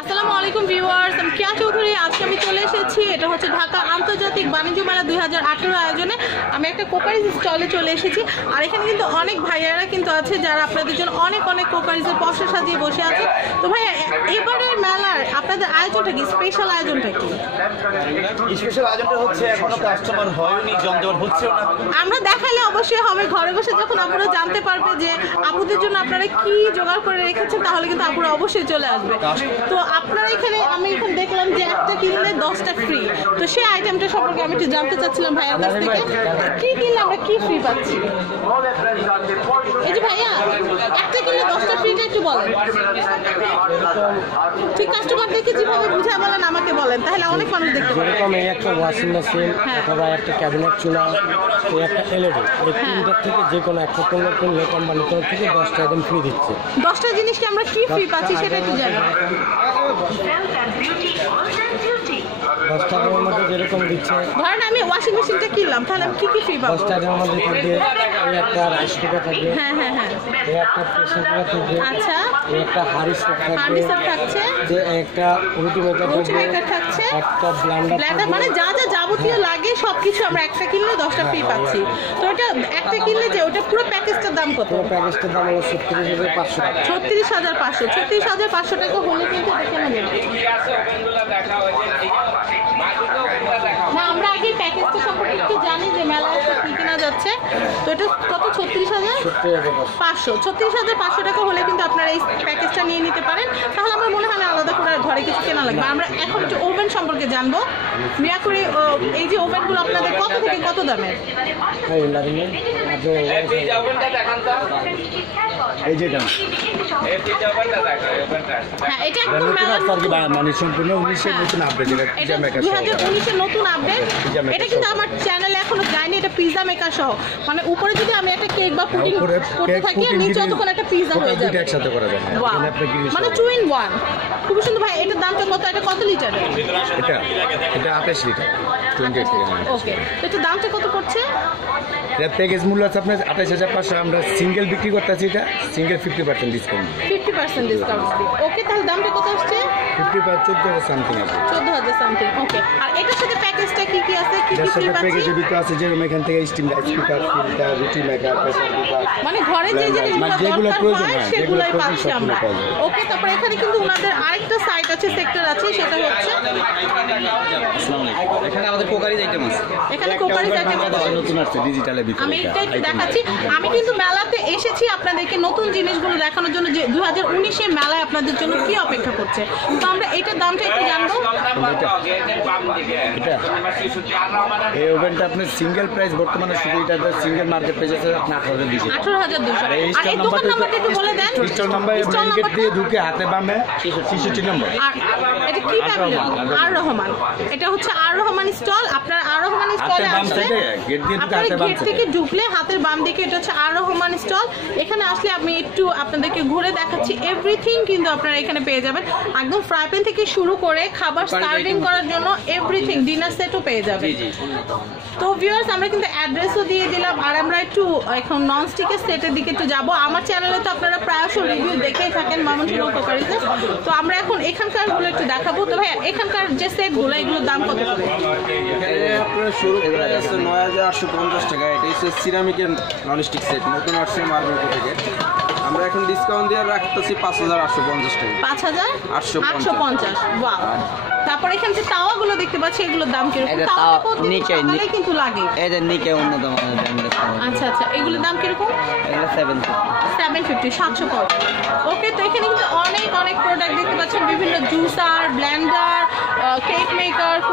আসসালামু আলাইকুম ভিউয়ার্স আমি কিয়া চৌধুরী আজকে আমি চলে এসেছি। এটা হচ্ছে ঢাকা আন্তর্জাতিক বাণিজ্য মেলা দুই হাজার আঠেরো আয়োজনে। আমি একটা কোকারিজ স্টলে চলে এসেছি। আর এখানে কিন্তু অনেক ভাইয়ারা কিন্তু আছে যারা আপনাদের জন্য অনেক অনেক কোকারিজের পশা সাজিয়ে বসে আছে। তো ভাইয়া এবারের মেলার আপনাদের আয়োজনটা কি? স্পেশাল আয়োজনটা কি? স্পেশাল আয়োজনটা হচ্ছে এখনও কাস্টমার হয়নি জমজমাট হচ্ছেও না। আমরা দেখালে অবশ্যই হবে ঘরে বসে যখন আপনারা জানতে পারবে যে আপুদের জন্য আপনারা কি জোগাড় করে রেখেছেন তাহলে কিন্তু আপুরা অবশ্যই চলে আসবে। তো আপনারা এখানে আমি এখন দেখলাম যে একটা কিনলে দশটা ফ্রি তো সেই আইটেমটা সম্পর্কে আমি একটু জানতে চাচ্ছিলাম ভাইয়ার কাছ থেকে। কি কিনলে আমরা কি ফ্রি পাচ্ছি? এই যে ভাইয়া একটা কিনলে দশটা ফ্রিটা একটু বলেন। ঠিক কাস্টমার কাস্টমারদেরকে যেভাবে বুঝা বলেন আমাকে বলেন। তাহলে অনেক মানুষ দেখতে পাবে। যেরকম এই একটা ওয়াশিং মেশিন হ্যাঁ। অথবা একটা ক্যাবিনেট চুলা এই একটা এলইডি এই তিনটার থেকে যে কোনো একটা কিনলে কিনলে কোম্পানি তরফ থেকে দশটা আইটেম ফ্রি দিচ্ছে। দশটা জিনিসকে আমরা কি ফ্রি পাচ্ছি সেটা একটু জানি। মধ্যে যেরকম দিচ্ছে ধরেন আমি ওয়াশিং মেশিনটা কিনলাম তাহলে আমি কি কি ফ্রি পাবো? আইটেমের মধ্যে থাকবে এই একটা রাইস কুকার থাকবে হ্যাঁ হ্যাঁ হ্যাঁ। এই একটা প্রেসার কুকার থাকবে আচ্ছা। এই একটা হাড়ি সেট থাকবে সাপ থাকছে। যে একটা রুটি মেকার থাকবে একটা ব্লেন্ডার মানে যা যা যাবতীয় লাগে সবকিছু আমরা একটা কিনলে দশটা ফ্রি পাচ্ছি। তো ওটা একটা কিনলে যে ওটা পুরো প্যাকেজটার দাম কত? পুরো প্যাকেজটার দাম হলো ছত্রিশ হাজার পাঁচশো ছত্রিশ হাজার পাঁচশো। ছত্রিশ হাজার পাঁচশো টাকা হলে কিন্তু আমরা আগে প্যাকেজটা সম্পর্কে একটু জানি যে মেলায় আসলে কি কেনা যাচ্ছে তো এটা কত, ছত্রিশ হাজার? পাঁচশো। ছত্রিশ হাজার পাঁচশো টাকা হলে কিন্তু আপনারা এই প্যাকেজটা নিয়ে নিতে পারেন। তাহলে আমার মনে হয় আলাদা ঘরে কিছু কেনা লাগবে। আমরা এখন একটু ওভেন সম্পর্কে জানব। মিয়া করে এই যে ওভেনগুলো আপনাদের কত থেকে কত দামের? হ্যাঁ এই যেটা হ্যাঁ মানে সম্পূর্ণ উনিশের হ্যাঁ। নতুন আপডেট এটা উনিশের নতুন আপডেট কিন্তু আমার চ্যানেলে এখনও যায়নি এটা পিজা মেকার সহ। মানে উপরে যদি আমি একটা কেক বা পুডিং উপরে করতে থাকি নিচে তখন একটা পিজা হয়ে যাবে। একসাথে করা যাবে মানে টু ইন ওয়ান খুবই সুন্দর। ভাই এটার দামটা কত? এটা কত লিটারের? এটা। এটা আঠাশ লিটার টোয়েন্টি এইট ওকে তো এটার দামটা কত পড়ছে? এটা প্যাকেজ মূল্য আছে আপনার আঠাশ হাজার পাঁচশো। আমরা সিঙ্গেল বিক্রি করতেছি এটা single fifty percent discount fifty percent discount okay তাহলে দামটা কত আসছে? ফিফটি পার চোদ্দ সামথিং আছে চোদ্দ হাজার সামথিং ওকে আর এটার সাথে প্যাকেজটা কি কি আছে? কি কি পাচ্ছি প্যাকেজের ভিতরে আছে যেরকম এখান থেকে স্টিম রাইস কুকার ফিল্টার রুটি মেকার প্রেসার কুকার মানে ঘরে যে জিনিসগুলো মানে যেগুলো প্রয়োজন হয় সেগুলোই পাচ্ছি আমরা। ওকে তারপরে এখানে কিন্তু ওনাদের আরেকটা সাইট আছে সেক্টর আছে সেটা হচ্ছে এখানে আমাদের পোকারিজ আইটেম আছে এখানে কোকারিজ আইটেম আছে নতুন আসছে ডিজিটালের আমি এটা, এটা একটু দেখাচ্ছি। আমি কিন্তু মেলাতে এসেছি আপনাদেরকে নতুন জিনিসগুলো দেখানোর জন্য যে দুই হাজার উনিশে মেলায় আপনাদের জন্য কি অপেক্ষা করছে। তো আমরা এটার দামটা একটু জানব। এটা? এই ওভেনটা আপনার সিঙ্গেল প্রাইস বর্তমানে শুধু এটা সিঙ্গেল মার্কেট প্রাইস আছে আপনার আঠারো হাজার দুশো আঠারো হাজার দুশো আর এই দোকান নাম্বারটা একটু বলে দেন। স্টল নাম্বার স্টল গেট দিয়ে ঢুকে হাতে বামে ছেষট্টি নম্বর। আর এটা কি আর রহমান। এটা হচ্ছে আর রহমান স্টল। আপনার আর রহমান স্টলে আসলে আপনার গেট। থেকে। ঢুকলে হাতের বাম দিকে এটা হচ্ছে আর রহমান স্টল। এখানে আসলে আমি একটু আপনাদেরকে ঘুরে দেখাচ্ছি। এভরিথিং কিন্তু আপনারা এখানে পেয়ে যাবেন। একদম ফ্রাই প্যান থেকে শুরু করে খাবার সার্ভিং করার জন্য এভরিথিং ডিনার সেটও পেয়ে যাবেন। তো ভিউয়ার্স আমরা কিন্তু অ্যাড্রেসও দিয়ে দিলাম। আর আমরা একটু এখন নন স্টিকের সেটের দিকে একটু যাব। আমার চ্যানেলে তো আপনারা প্রায়শ রিভিউ দেখেই থাকেন মামুনসিংহ উপকারিতে তো আমরা এখন এখানকারগুলো একটু দেখাবো। তো ভাই এখানকার যে সেটগুলো এগুলোর দাম কত শুরু প্রাইস আছে নয় হাজার আটশো পঞ্চাশ টাকা। এটা হচ্ছে সিরামিকের ননস্টিক সেট নতুন আসছে মার্বেল থেকে। আমরা এখন ডিসকাউন্ট দিয়ে রাখতেছি পাঁচ হাজার আটশো পঞ্চাশ টাকা। পাঁচ হাজার আটশো আটশো পঞ্চাশ বাহ তারপর এখানে যে তাওয়াগুলো দেখতে পাচ্ছি এগুলোর দাম কীরকম? নিচে, কিন্তু লাগে। এদের নিকে উন্নত মানের আচ্ছা আচ্ছা। এগুলোর দাম কীরকম? এগুলো সেভেন সেভেন ফিফটি সাতশো পঞ্চাশ। ওকে তো এখানে কিন্তু অনেক অনেক প্রোডাক্ট দেখতে পাচ্ছেন। বিভিন্ন juicer blender cake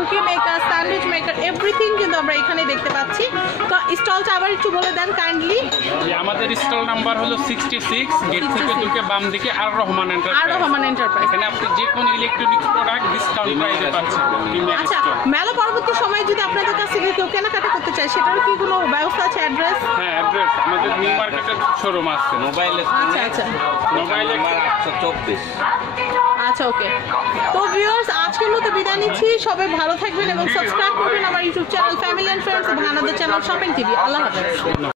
cookie maker sandwich maker everything কিন্তু আমরা এখানে দেখতে পাচ্ছি। তো স্টলটা আবার একটু বলে দেন কাইন্ডলি আমাদের স্টল নাম্বার হলো সিক্সটি সিক্স গেট থেকে 66 ঢুকে বাম দিকে আর রহমান এন্টারপ্রাইজ আর রহমান এন্টারপ্রাইজ এখানে আপনি যে কোনো ইলেকট্রনিক্স প্রোডাক্ট ডিসকাউন্ট প্রাইসে পাচ্ছেন। আচ্ছা মেলা পরবর্তী সময়ে যদি আপনাদের কাছ থেকে কেউ কেনাকাটা করতে চায় সেটার কি কোনো ব্যবস্থা আছে অ্যাড্রেস হ্যাঁ অ্যাড্রেস আমাদের নিউ মার্কেটের শোরুম আছে। মোবাইল আচ্ছা আচ্ছা। মোবাইলে আটশো চব্বিশ। আচ্ছা ওকে তো ভিউয়ার্স আজকের মতো বিদায় নিচ্ছি। সবাই ভালো থাকবেন এবং সাবস্ক্রাইব করবেন আমার YouTube channel family and friends আমাদের চ্যানেল শপিং টিভি আল্লাহ হাফেজ।